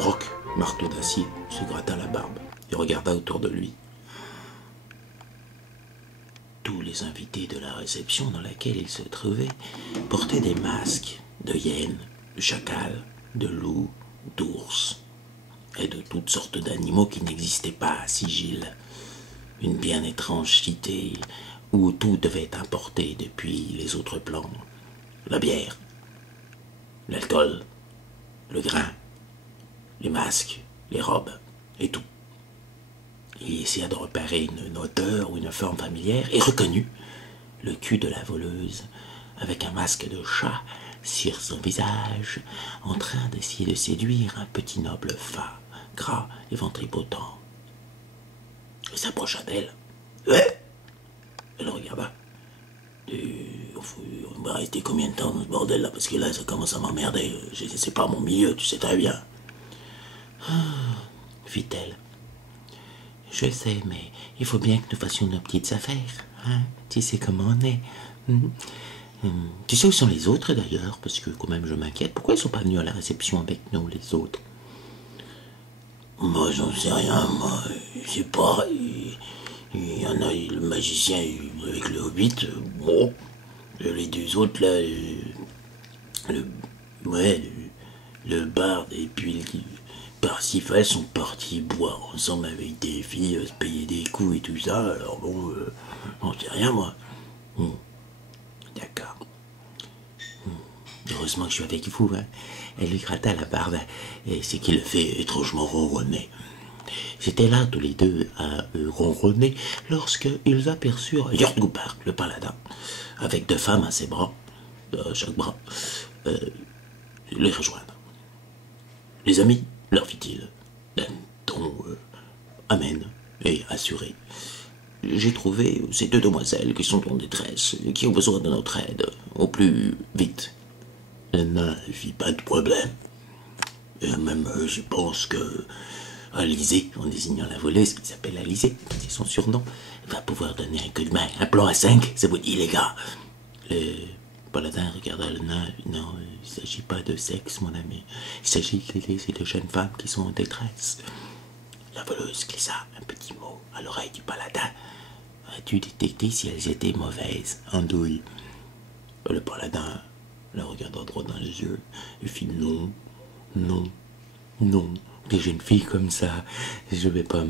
Brock, marteau d'acier, se gratta la barbe et regarda autour de lui. Tous les invités de la réception dans laquelle il se trouvait portaient des masques de hyènes, de chacals, de loups, d'ours et de toutes sortes d'animaux qui n'existaient pas à Sigil. Une bien étrange cité où tout devait être importé depuis les autres plans. La bière, l'alcool, le grain, les masques, les robes et tout. Il essaya de repérer une odeur ou une forme familière et reconnut le cul de la voleuse avec un masque de chat sur son visage, en train d'essayer de séduire un petit noble fat, gras et ventripotent. Il s'approcha d'elle. Ouais. Elle regarda. On va rester combien de temps dans ce bordel là, parce que là ça commence à m'emmerder. C'est pas mon milieu, tu sais très bien. Fit-elle. Je sais, mais il faut bien que nous fassions nos petites affaires. Hein? Tu sais comment on est. Tu sais où sont les autres d'ailleurs? Parce que quand même je m'inquiète. Pourquoi ils sont pas venus à la réception avec nous, les autres? Moi j'en sais rien, moi. Je sais pas. Il y en a le magicien avec le hobbit. Bon. Les deux autres là. Le barde et puis Parsifal sont partis boire ensemble avec des filles, se payer des coups et tout ça. Alors bon, j'en sais rien moi. D'accord. Heureusement que je suis avec vous. Hein. Elle lui gratta la barbe et c'est qu'il le fait étrangement ronronner. J'étais là tous les deux à ronronner lorsqu'ils aperçurent Hjortgupar, le paladin, avec deux femmes à ses bras, à chaque bras, les rejoindre. Les amis, leur fit-il, d'un ton amène et assuré. J'ai trouvé ces deux demoiselles qui sont en détresse et qui ont besoin de notre aide au plus vite. Elle ne fit pas de problème. Et même, je pense que Alizé, en désignant la voleuse qui s'appelle Alizé, c'est son surnom, va pouvoir donner un coup de main, un plan à 5, ça vous dit les gars. Le paladin regarda le nain. Non, il ne s'agit pas de sexe, mon ami. Il s'agit de ces deux jeunes femmes qui sont en détresse. La voleuse glissa un petit mot à l'oreille du paladin. As-tu détecté si elles étaient mauvaises, andouille? Le paladin la regarda droit dans les yeux et fit non, non, non. Des jeunes filles comme ça, je vais pas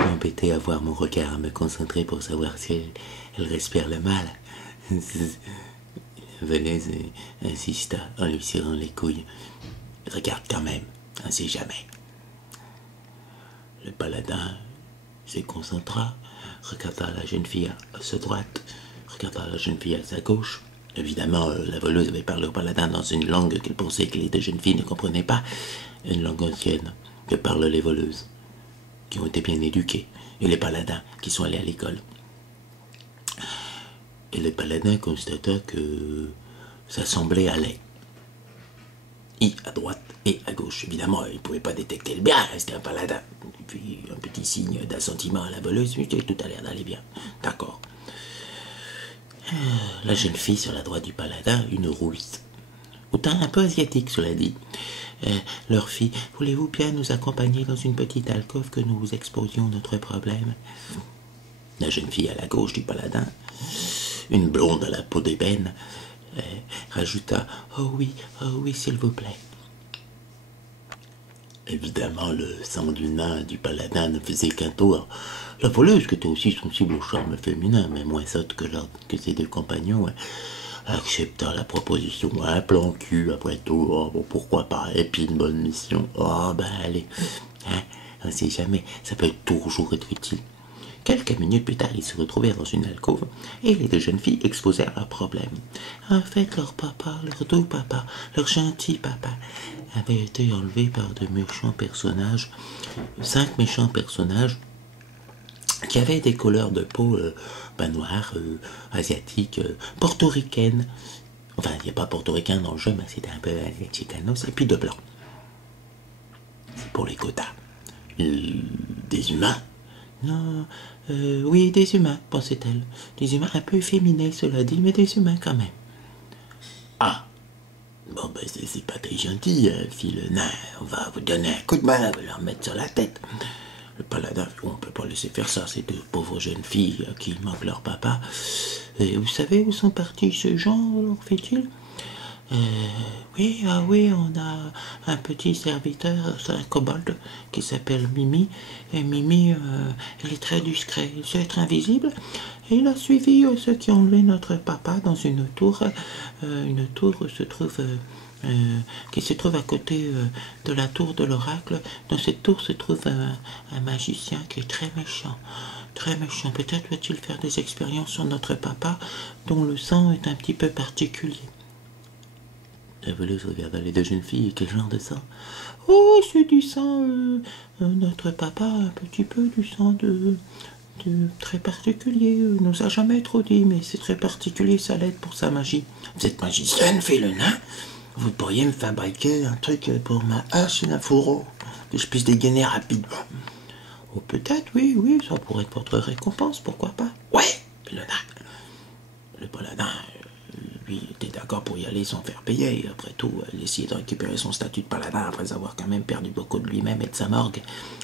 m'embêter à voir mon regard, à me concentrer pour savoir si elles respirent le mal. Velez insista en lui serrant les couilles. Regarde quand même, on sait jamais. Le paladin se concentra, regarda la jeune fille à sa droite, regarda la jeune fille à sa gauche. Évidemment, la voleuse avait parlé au paladin dans une langue qu'il pensait que les deux jeunes filles ne comprenaient pas, une langue ancienne que parlent les voleuses, qui ont été bien éduquées, et les paladins qui sont allés à l'école. Et le paladin constata que ça semblait aller. À droite et à gauche. Évidemment, il ne pouvait pas détecter le bien, c'était un paladin. Et puis un petit signe d'assentiment à la voleuse, mais tout a l'air d'aller bien. D'accord. La jeune fille sur la droite du paladin, une rousse. Au teint un peu asiatique, cela dit. Leur fille, voulez-vous bien nous accompagner dans une petite alcôve que nous vous exposions notre problème? La jeune fille à la gauche du paladin, une blonde à la peau d'ébène, rajouta « oh oui, s'il vous plaît ». Évidemment, le sang du nain du paladin ne faisait qu'un tour. La voleuse, qui était aussi sensible au charme féminin, mais moins sotte que ses deux compagnons, accepta la proposition. Un plan cul, après tout, oh, bon, pourquoi pas, et puis une bonne mission. Oh, ben allez, hein, on ne sait jamais, ça peut toujours être utile. Quelques minutes plus tard, ils se retrouvèrent dans une alcôve et les deux jeunes filles exposèrent leurs problèmes. En fait, leur papa, leur doux papa, leur gentil papa, avait été enlevé par de méchants personnages, 5 méchants personnages qui avaient des couleurs de peau noires, asiatiques, portoricaines. Enfin, il n'y a pas portoricain dans le jeu, mais c'était un peu chicanos, et puis de blanc. Pour les quotas. Des humains. Non, oui, des humains, pensait-elle. Des humains un peu efféminés, cela dit, mais des humains quand même. Ah, bon ben c'est pas très gentil, fit le nain. On va vous donner un coup de main, on va leur mettre sur la tête. Le paladin, on peut pas laisser faire ça, ces deux pauvres jeunes filles qui manquent leur papa. Et vous savez où sont partis ces gens, leur fait-il? Oui, ah oui, on a un petit serviteur, c'est un kobold, qui s'appelle Mimi. Et Mimi, elle est très discret, il sait être invisible. Et il a suivi ceux qui ont enlevé notre papa dans une tour se trouve, qui se trouve à côté de la tour de l'oracle. Dans cette tour se trouve un magicien qui est très méchant. Très méchant. Peut-être va-t-il faire des expériences sur notre papa, dont le sang est un petit peu particulier. La voleuse regarda les deux jeunes filles. Quel genre de sang? Oh, c'est du sang. Notre papa a un petit peu du sang de très particulier. Il nous a jamais trop dit, mais c'est très particulier, ça l'aide pour sa magie. Vous êtes magicienne, fait le nain? Vous pourriez me fabriquer un truc pour ma hache et un fourreau, que je puisse dégainer rapidement. Oh, peut-être, oui, oui, ça pourrait être votre récompense, pourquoi pas? Ouais, fait le nain. Le paladin, lui, était d'accord pour y aller sans faire payer. Après tout, il essayait de récupérer son statut de paladin après avoir quand même perdu beaucoup de lui-même et de sa morgue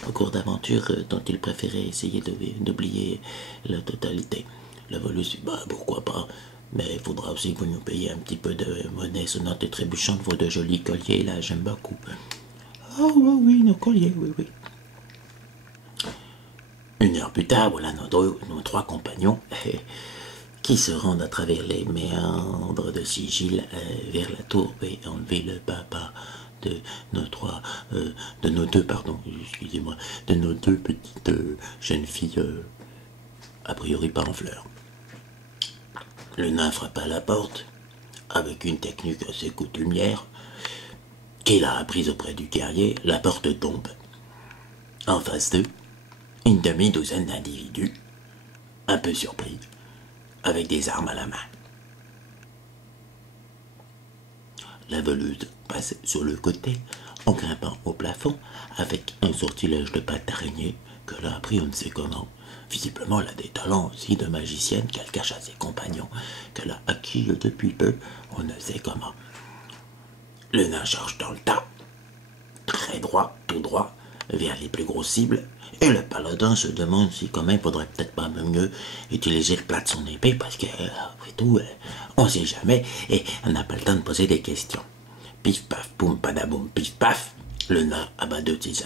au cours d'aventures dont il préférait essayer d'oublier la totalité. La voleuse dit, bah pourquoi pas, mais il faudra aussi que vous nous payiez un petit peu de monnaie sonnante et trébuchante, vos deux jolis colliers, là, j'aime beaucoup. Oh oui, oui, nos colliers, oui, oui. Une heure plus tard, voilà nos trois compagnons qui se rendent à travers les méandres de sigil vers la tour et enlever le papa de nos deux, pardon, excusez-moi, de nos deux petites jeunes filles, a priori pas en fleurs. Le nain frappa à la porte avec une technique assez coutumière qu'il a apprise auprès du guerrier. La porte tombe. En face d'eux, une demi-douzaine d'individus, un peu surpris, avec des armes à la main. La voleuse passe sur le côté en grimpant au plafond avec un sortilège de pâte d'araignée qu'elle a appris on ne sait comment. Visiblement, elle a des talents aussi de magicienne qu'elle cache à ses compagnons, qu'elle a acquis depuis peu, on ne sait comment. Le nain charge dans le tas, très droit, tout droit, vers les plus grosses cibles, et le paladin se demande si quand même faudrait peut-être pas mieux utiliser le plat de son épée, parce que, après tout, on sait jamais, et on n'a pas le temps de poser des questions. Pif paf, poum, padaboum, pif paf, le nain abat deux de ses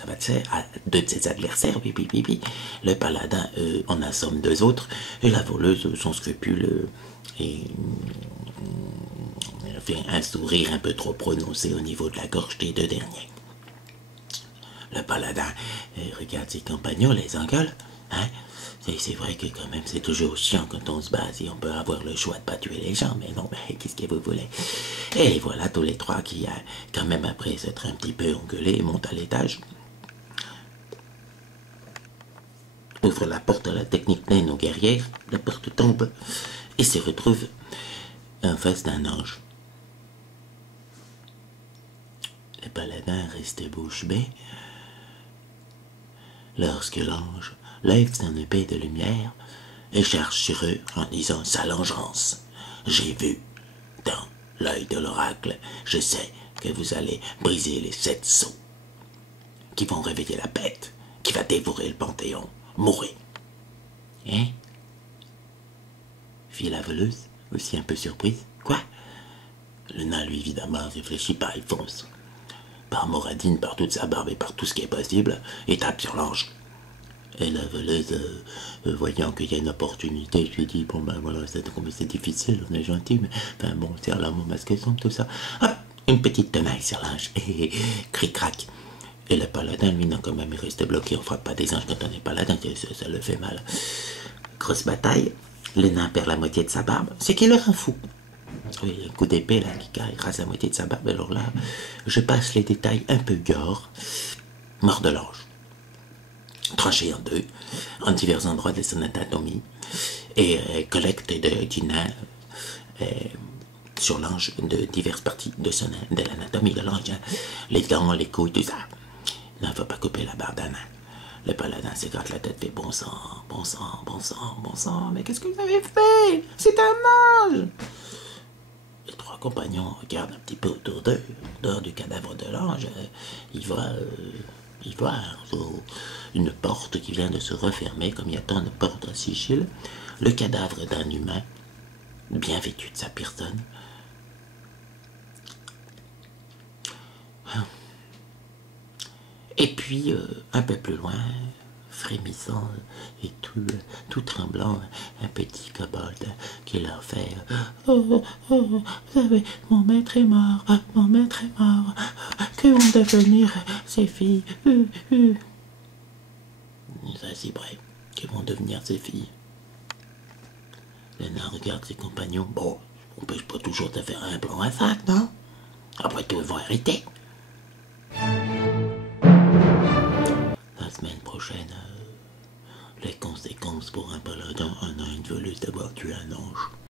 adversaires, pipi. Le paladin en assomme deux autres, et la voleuse, sans scrupule, fait un sourire un peu trop prononcé au niveau de la gorge des deux derniers. Le paladin regarde ses compagnons, les engueule, hein. C'est vrai que quand même c'est toujours chiant quand on se bat et on peut avoir le choix de pas tuer les gens, mais non, mais qu'est-ce que vous voulez? Et les voilà tous les trois qui, quand même après s'être un petit peu engueulés, montent à l'étage. Ouvre la porte à la technique naine aux guerrières, la porte tombe et se retrouve en face d'un ange. Le paladin reste bouche bée lorsque l'ange lève son épée de lumière et charge sur eux en disant sa vengeance. J'ai vu dans l'œil de l'oracle, je sais que vous allez briser les 7 sceaux qui vont réveiller la bête, qui va dévorer le panthéon. Mourrez. Hein? Fit la voleuse, aussi un peu surprise. Quoi? Le nain, lui, évidemment, réfléchit pas, il fonce. Par Moradine, par toute sa barbe et par tout ce qui est possible, et tape sur l'ange. Et la voleuse, voyant qu'il y a une opportunité, je lui dis, bon ben voilà, c'est difficile, on est gentil, mais enfin bon, serre là mon masque sombre, tout ça. Hop, une petite tenaille sur l'ange, et cric-crac. Et le paladin, lui, non, quand même, il reste bloqué, on frappe pas des anges quand on est paladin, ça le fait mal. Grosse bataille, le nain perd la moitié de sa barbe, c'est qu'il le rend fou. Oui, un coup d'épée là qui écrase la moitié de sa barbe. Alors là, je passe les détails un peu gore. Mort de l'ange. Tranché en deux, en divers endroits de son anatomie, et collecte du nain sur l'ange de diverses parties de l'anatomie de l'ange. Hein. Les dents, les couilles, tout ça. Il ne faut pas couper la barbe d'un nain. Le paladin se gratte la tête, fait bon sang, bon sang, bon sang, bon sang. Mais qu'est-ce que vous avez fait? C'est un ange! Les trois compagnon regarde un petit peu autour d'eux, dehors du cadavre de l'ange. Il voit une porte qui vient de se refermer, comme il y a tant de portes à Sicile. Le cadavre d'un humain, bien vêtu de sa personne. Et puis, un peu plus loin, frémissant et tout tremblant, un petit kobold qui leur fait oh, vous savez, mon maître est mort, que vont devenir ces filles Ça, c'est vrai, que vont devenir ces filles Le nain regarde ses compagnons. Bon, on peut pas toujours te faire un plan à sac, non? Après tout, ils vont hériter. La semaine prochaine, les conséquences pour un paladin, un nain, une voleuse d'avoir tué un ange.